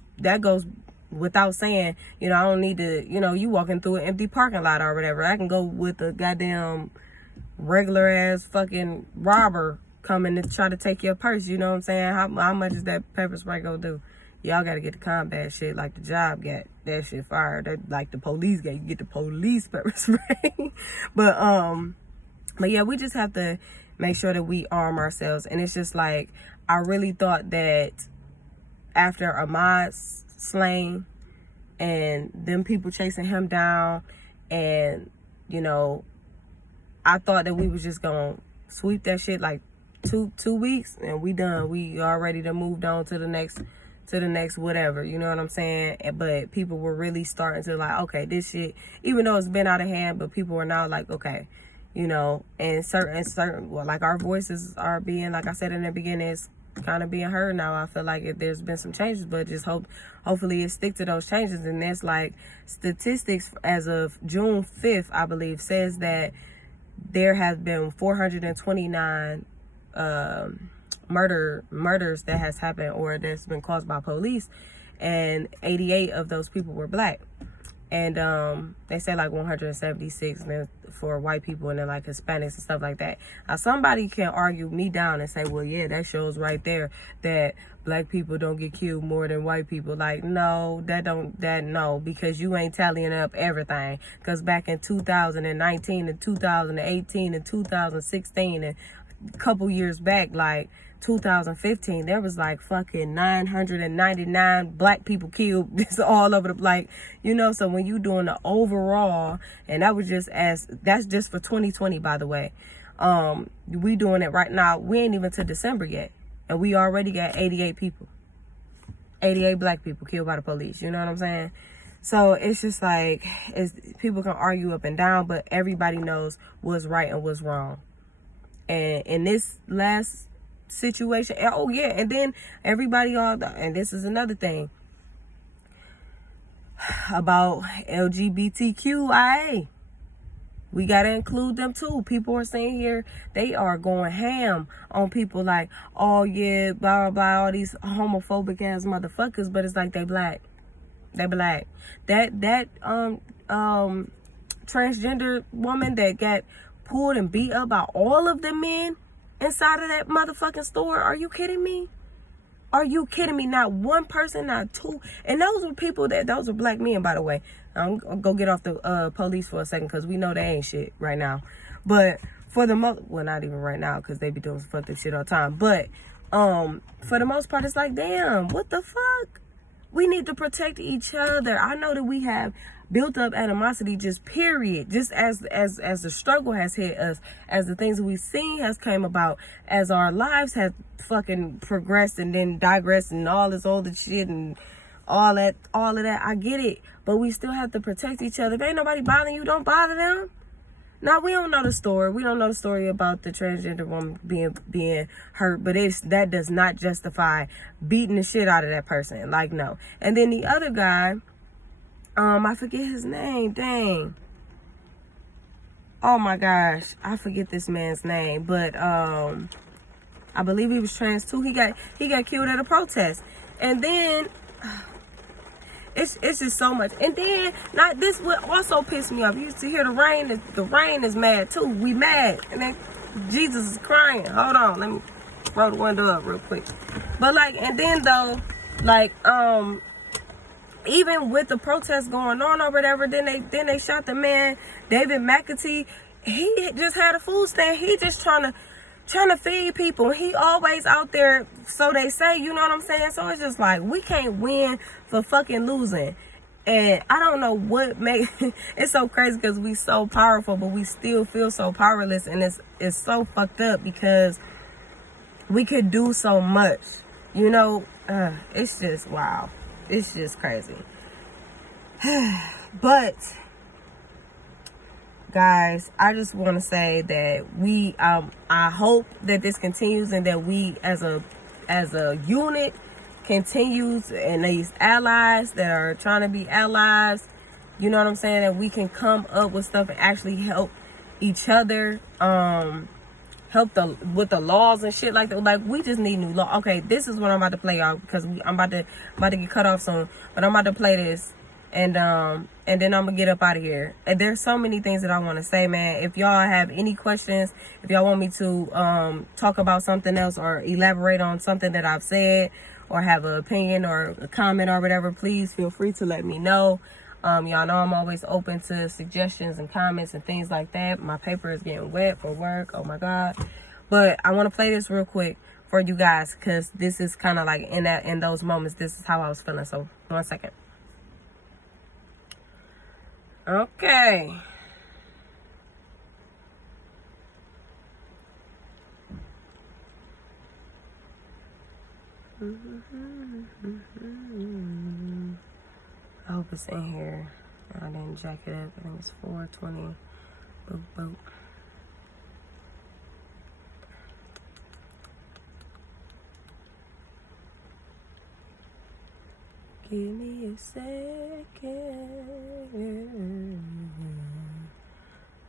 without saying. You know, I don't need to, you know, you walking through an empty parking lot or whatever. I can go with a goddamn regular ass fucking robber coming to try to take your purse. You know what I'm saying? How much is that pepper spray gonna do? Y'all gotta get the combat shit like the job got. That shit fire. That like the police got. You get the police pepper spray. But yeah, we just have to make sure that we arm ourselves. And it's just like, I really thought that after Ahmaud's slaying and them people chasing him down, and, you know, I thought that we was just gonna sweep that shit like two weeks and we done. We already done moved on to the next whatever, you know what I'm saying? But people were really starting to like, okay, this shit, even though it's been out of hand, but people are now like, okay, you know, and certain, well, like our voices are being, like I said in the beginning, it's kind of being heard now. I feel like there's been some changes, but just hopefully it stick to those changes. And there's like statistics as of June 5th, I believe, says that there has been 429 murders that has happened or that's been caused by police, and 88 of those people were black. And they say like 176 for white people, and then like Hispanics and stuff like that. Now somebody can argue me down and say, well, yeah, that shows right there that black people don't get killed more than white people. Like, no, no, because you ain't tallying up everything. Because back in 2019 and 2018 and 2016 and a couple years back, like 2015, there was like fucking 999 black people killed just all over the, like, you know. So when you doing the overall, and that's just for 2020, by the way, we doing it right now. We ain't even to December yet, and we already got 88 black people killed by the police, you know what I'm saying? So it's just like, people can argue up and down, but everybody knows what's right and what's wrong. And in this last situation, oh yeah, and then everybody and this is another thing about LGBTQIA. We gotta include them too. People are saying here they are going ham on people like, oh yeah, blah blah blah, all these homophobic ass motherfuckers, but it's like they black. That transgender woman that got pulled and beat up by all of the men inside of that motherfucking store. Are you kidding me? Not one person, not two. And those were black men, by the way. I'm gonna go get off the police for a second, because we know they ain't shit right now. But for the well, not even right now, because they be doing some fucked up shit all the time. But for the most part, it's like, damn, what the fuck? We need to protect each other. I know that we have built up animosity, just period, just as the struggle has hit us, as the things that we've seen has came about, as our lives have fucking progressed and then digressed and all this older shit and all of that. I get it, but we still have to protect each other. If ain't nobody bothering you, don't bother them. Now, we don't know the story. We don't know the story about the transgender woman being hurt, but that does not justify beating the shit out of that person. Like, no. And then the other guy, I forget his name. Dang. Oh my gosh, I forget this man's name, but I believe he was trans too. He got killed at a protest, and then it's just so much. And then not this would also piss me off. You used to hear the rain is mad too. We mad, and then Jesus is crying. Hold on, let me roll the window up real quick. But like, and then though, like even with the protests going on or whatever, then they shot the man, David McAtee. He just had a food stand. He just trying to feed people. He always out there, so they say, you know what I'm saying? So it's just like, we can't win for fucking losing. And I don't know what made it's so crazy, because we so powerful, but we still feel so powerless, and it's so fucked up, because we could do so much, you know. It's just wow. It's just crazy. But guys, I just want to say that I hope that this continues, and that we as a unit continues, and these allies that are trying to be allies, you know what I'm saying, that we can come up with stuff and actually help each other, with the laws and shit like that. Like, we just need new law. Okay, this is what I'm about to play out, because I'm about to get cut off soon, but I'm about to play this, and then I'm gonna get up out of here. And there's so many things that I want to say, man. If y'all have any questions, if y'all want me to talk about something else or elaborate on something that I've said, or have an opinion or a comment or whatever, please feel free to let me know. Y'all know I'm always open to suggestions and comments and things like that. My paper is getting wet for work. Oh my God. But I want to play this real quick for you guys, because this is kind of like in those moments, this is how I was feeling. So 1 second. Okay. I hope it's in here. I didn't jack it up. I think it's 420. Boop, boop. Give me a second.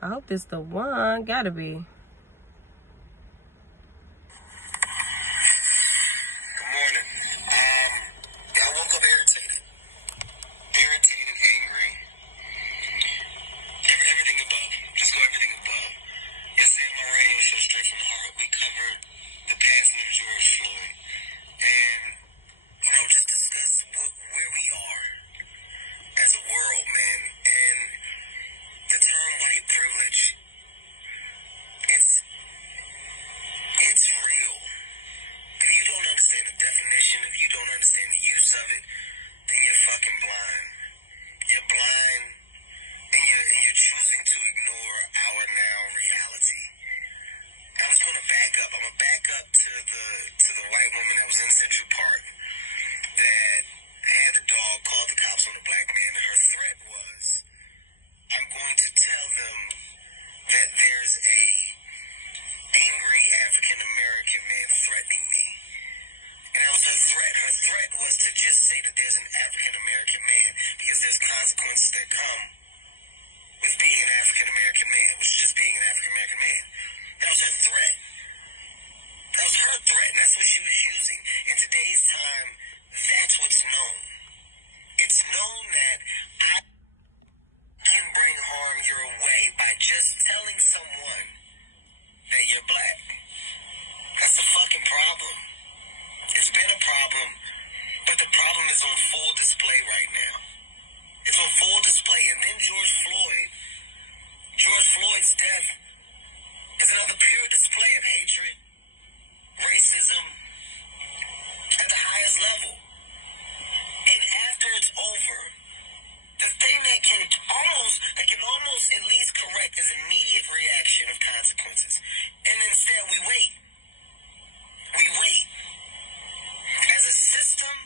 I hope this the one. Gotta be. Good morning. I woke up irritated. Irritated, angry. Everything above. Just go everything above. Yesterday on my radio show, Straight from the Heart, we covered the passing of George Floyd. And, just discuss where we are as a world, man. And the term white privilege, it's real. If you don't understand the definition, if you don't understand the use of it, then you're fucking blind. You're blind, and you're choosing to ignore our now reality. I'm just gonna back up. I'm gonna back up to the white woman that was in Central Park that had the dog, called the cops on the black man, and her threat was, I'm going to tell them that there's a angry African American man threatening me. And that was her threat. Her threat was to just say that there's an African American man because there's consequences that come with being an African American man, which is just being an African American man. That was her threat. That was her threat, and that's what she was using. In today's time, that's what's known. It's known that I can bring harm your way by just telling someone that you're black. That's the fucking problem. It's been a problem, but the problem is on full display right now. It's on full display. And then George Floyd's death is another pure display of hatred, racism at the highest level. And after it's over, the thing that can almost at least correct is immediate reaction of consequences. And instead we wait. We wait. As a system,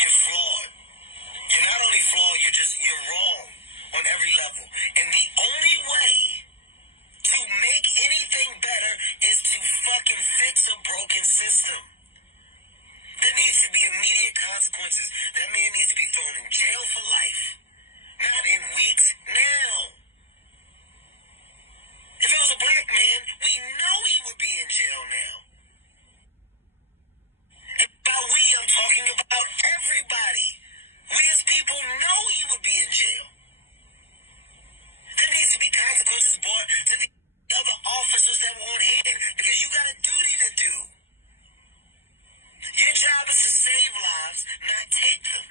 you're flawed. You're not only flawed, you're wrong on every level. And the only way to make anything better is to fucking fix a broken system. There needs to be immediate consequences. That man needs to be thrown in jail for life. Not in weeks, now. If it was a black man, we know he would be in jail now. And by we, I'm talking about everybody. We as people know he would be in jail. There needs to be consequences brought to the other officers that were on hand because you got a duty to do. Your job is to save lives, not take them.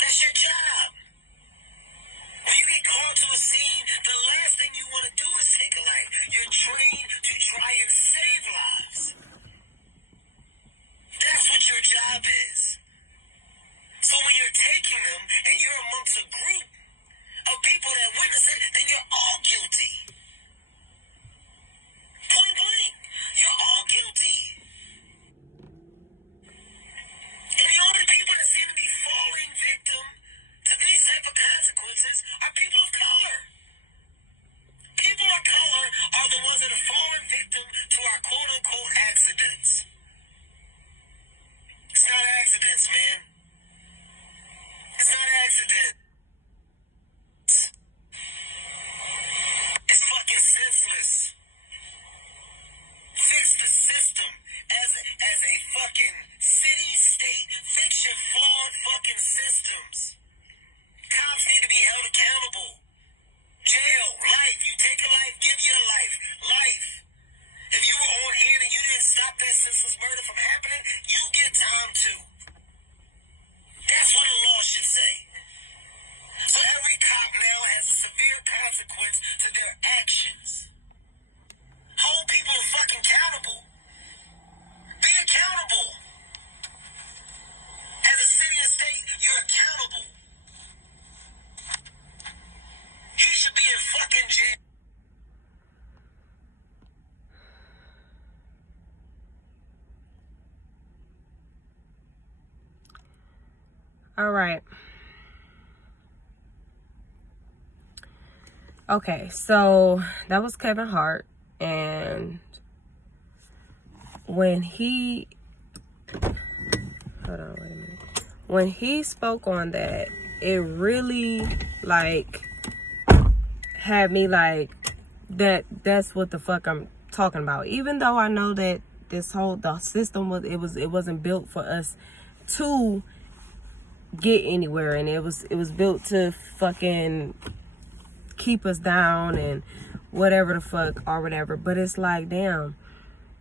That's your job. When you get called to a scene, the last thing you want to do is take a life. You're trained to try and save lives. That's what your job is. So when you're taking them and you're amongst a group of people that witness it, then you're all guilty. Point blank. You're all guilty. And the only people that seem to be falling victim to these type of consequences are people of color. People of color are the ones that are falling victim to our quote-unquote accidents. It's not accidents, man. It's not accidents. It's fucking senseless. Fix the system as a fucking city, state. Fix your flawed fucking systems. Cops need to be held accountable. Jail, life. You take a life, give your life. Life. If you were on hand and you didn't stop that senseless murder from happening, you get time too. That's what the law should say. So every cop now has a severe consequence to their actions. Hold people fucking accountable. Be accountable. As a city and state, you're accountable. He should be in fucking jail. All right. Okay, so that was Kevin Hart, and when he hold on, wait a minute. When he spoke on that, it really like had me like that's what the fuck I'm talking about. Even though I know that the system it wasn't built for us to get anywhere, and it was built to fucking keep us down and whatever the fuck or whatever. But it's like, damn,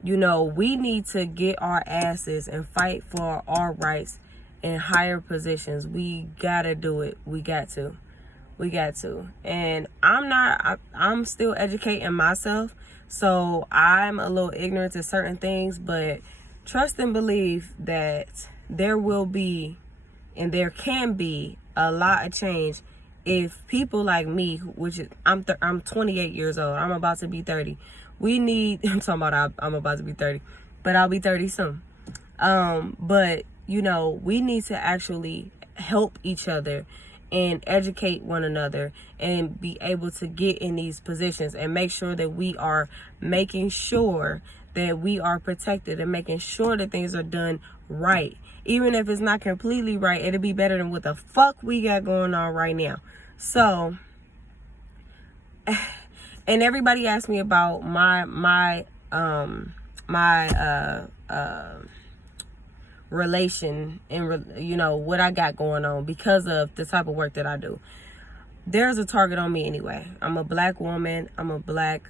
you know, we need to get our asses and fight for our rights in higher positions. We gotta do it. We got to. And I'm still educating myself, so I'm a little ignorant to certain things, but trust and believe that there will be and there can be a lot of change if people like me, which is I'm 28 years old. I'm about to be 30. I'm talking about I'm about to be 30, but I'll be 30 soon. But you know, we need to actually help each other and educate one another and be able to get in these positions and make sure that we are making sure that we are protected and making sure that things are done right. Even if it's not completely right, it'll be better than what the fuck we got going on right now. So, and everybody asked me about my relation and, you know, what I got going on because of the type of work that I do. There's a target on me anyway. I'm a black woman. I'm a black,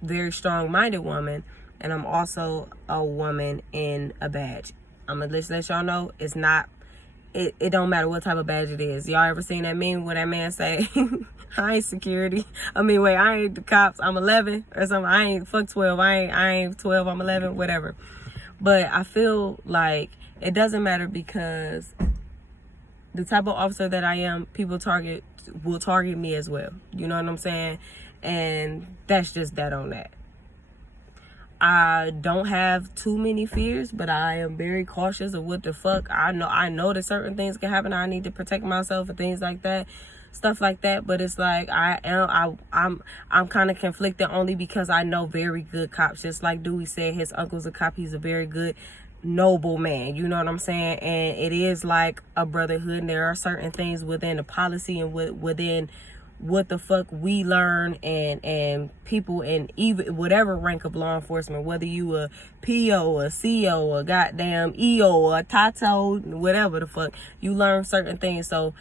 very strong-minded woman. And I'm also a woman in a badge. I'm going to just let y'all know, it's not, it don't matter what type of badge it is. Y'all ever seen that meme where that man say, I ain't security. I mean, wait, I ain't the cops. I'm 11 or something. I ain't fuck 12. I ain't 12. I'm 11, whatever. But I feel like it doesn't matter because the type of officer that I am, people will target me as well. You know what I'm saying? And that's just that on that. I don't have too many fears, but I am very cautious of what the fuck. I know that certain things can happen. I need to protect myself and things like that, stuff like that. But it's like I'm kind of conflicted only because I know very good cops. Just like Dewey said, his uncle's a cop. He's a very good, noble man. You know what I'm saying? And it is like a brotherhood. And there are certain things within the policy and within what the fuck we learn and people in even whatever rank of law enforcement, whether you a PO, a CO, a goddamn EO, or a TATO, whatever the fuck, you learn certain things. So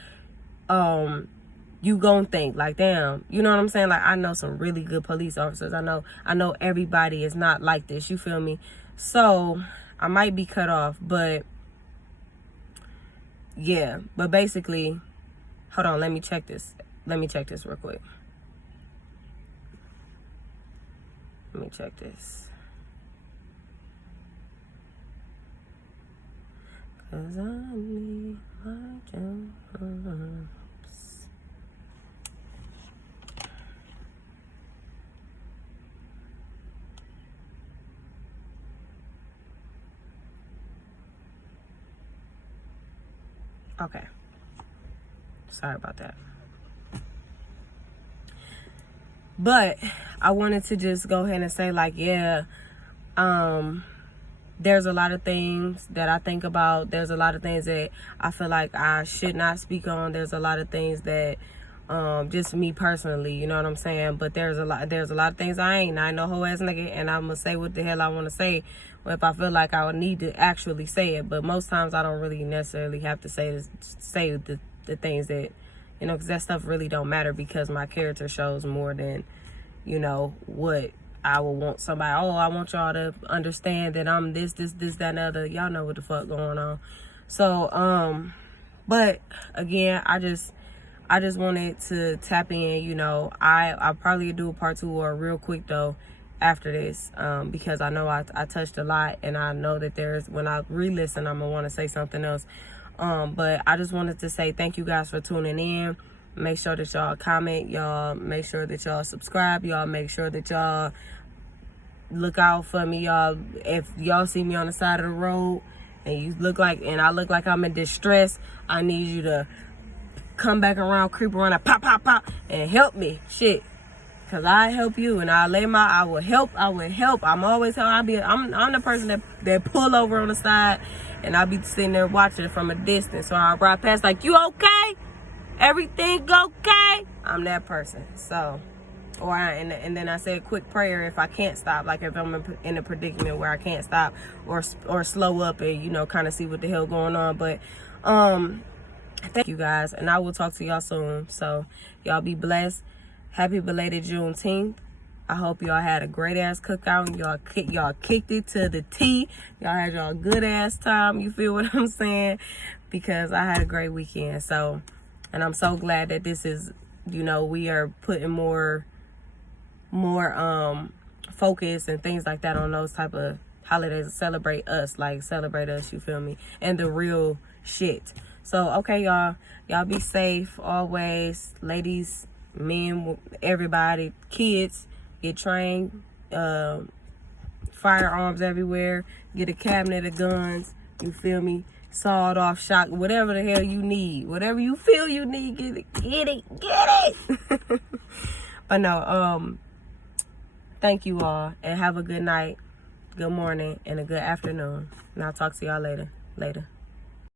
you gon' think like, damn, you know what I'm saying? Like, I know some really good police officers. I know everybody is not like this, you feel me? So I might be cut off, but yeah. But basically, hold on, let me check this real quick. Let me check this. 'Cause I need my jobs. Okay. Sorry about that. But I wanted to just go ahead and say, like, yeah, there's a lot of things that I think about. There's a lot of things that I feel like I should not speak on. There's a lot of things that, just me personally, you know what I'm saying? But there's a lot of things I ain't no hoe ass nigga, and I'm gonna say what the hell I want to say, or if I feel like I would need to actually say it. But most times I don't really necessarily have to say the things that, you know, because that stuff really don't matter, because my character shows more than, you know, what I would want somebody. Oh, I want y'all to understand that I'm this, that, and other. Y'all know what the fuck going on. So, but again, I just wanted to tap in. You know, I'll probably do a part 2 or real quick though after this, because I know I touched a lot, and I know that when I re-listen, I'm gonna want to say something else. But I just wanted to say thank you guys for tuning in. Make sure that y'all comment. Y'all make sure that y'all subscribe. Y'all make sure that y'all look out for me. Y'all, if y'all see me on the side of the road and I look like I'm in distress, I need you to come back around, creep around, and pop, pop, pop, and help me. Shit. Cause I help you, and I will help. I'm always I'm the person that pull over on the side, and I'll be sitting there watching it from a distance. So I ride past like, you okay? Everything okay? I'm that person. So, and then I say a quick prayer if I can't stop, like if I'm in a predicament where I can't stop or slow up and, you know, kind of see what the hell going on. But thank you guys, and I will talk to y'all soon. So y'all be blessed. Happy belated Juneteenth. I hope y'all had a great ass cookout. Y'all kicked it to the T. Y'all had y'all good ass time. You feel what I'm saying? Because I had a great weekend. So, and I'm so glad that this is, you know, we are putting more focus and things like that on those type of holidays to celebrate us, you feel me? And the real shit. So, okay, y'all be safe always, ladies, men, everybody, kids, get trained, firearms everywhere, get a cabinet of guns, you feel me? Sawed off, shot, whatever the hell you need, whatever you feel you need, get it. But no, thank you all, and have a good night, good morning, and a good afternoon. And I'll talk to y'all later.